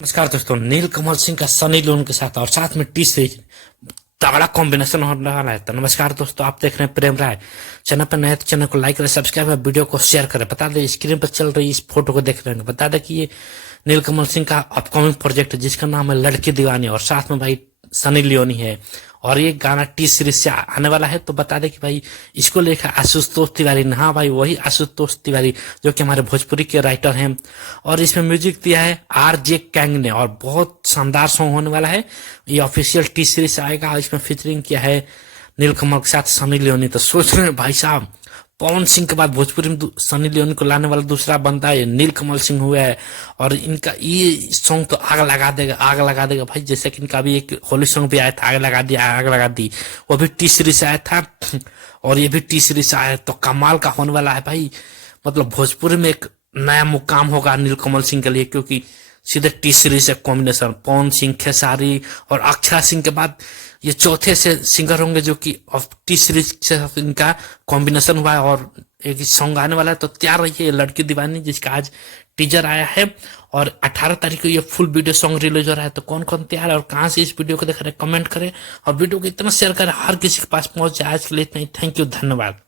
नमस्कार दोस्तों, नील कमल सिंह का सनी लियोन के साथ और साथ में टी सीरीज तगड़ा कॉम्बिनेशन होने वाला है। तो नमस्कार दोस्तों, आप देख रहे हैं प्रेम राय। चैनल पर नए तो चैनल को लाइक करें, सब्सक्राइब करें, वीडियो को शेयर करें। बता दें स्क्रीन पर चल रही इस फोटो को देख रहे हैं, बता दें कि ये नील कमल सिंह का अपकमिंग प्रोजेक्ट है जिसका नाम है लड़की दीवानी, और साथ में भाई सनी लियोनी है। और ये गाना टी सीरीज से आने वाला है। तो बता दें कि भाई इसको लेकर आशुतोष तिवारी ने, हाँ भाई वही आशुतोष तिवारी जो कि हमारे भोजपुरी के राइटर हैं, और इसमें म्यूजिक दिया है RJ कैंग ने। और बहुत शानदार सॉन्ग होने वाला है। ये ऑफिशियल टी सीरीज से आएगा और इसमें फीचरिंग किया है नील कमल के साथ सनी लियोनी। तो सोच रहे हैं भाई साहब, पवन सिंह के बाद भोजपुरी में सनी लियोनी को लाने वाला दूसरा बनता है नील कमल सिंह हुआ है। और इनका ये सॉन्ग तो आग लगा देगा, आग लगा देगा भाई। जैसे कि इनका भी एक होली सॉन्ग भी आया था, आग लगा दिया, आग लगा दी, वो भी टी सीरीज से आया था और ये भी टी सीरीज से आया है। तो कमाल का होने वाला है भाई। मतलब भोजपुरी में एक नया मुकाम होगा नील कमल सिंह के लिए, क्योंकि सीधे टी सीरीज से कॉम्बिनेशन पवन सिंह, खेसारी और अक्षरा सिंह के बाद ये चौथे से सिंगर होंगे जो कि टी सीरीज से इनका कॉम्बिनेशन हुआ है। और एक सॉन्ग आने वाला है, तो तैयार रहिए लड़की दीवानी, जिसका आज टीजर आया है और 18 तारीख को ये फुल वीडियो सॉन्ग रिलीज हो रहा है। तो कौन कौन तैयार है और कहां से इस वीडियो को देख रहे हैं कमेंट करें, और वीडियो को इतना शेयर करें हर किसी के पास पहुंच जाए। आज के लिए इतना ही। थैंक यू, धन्यवाद।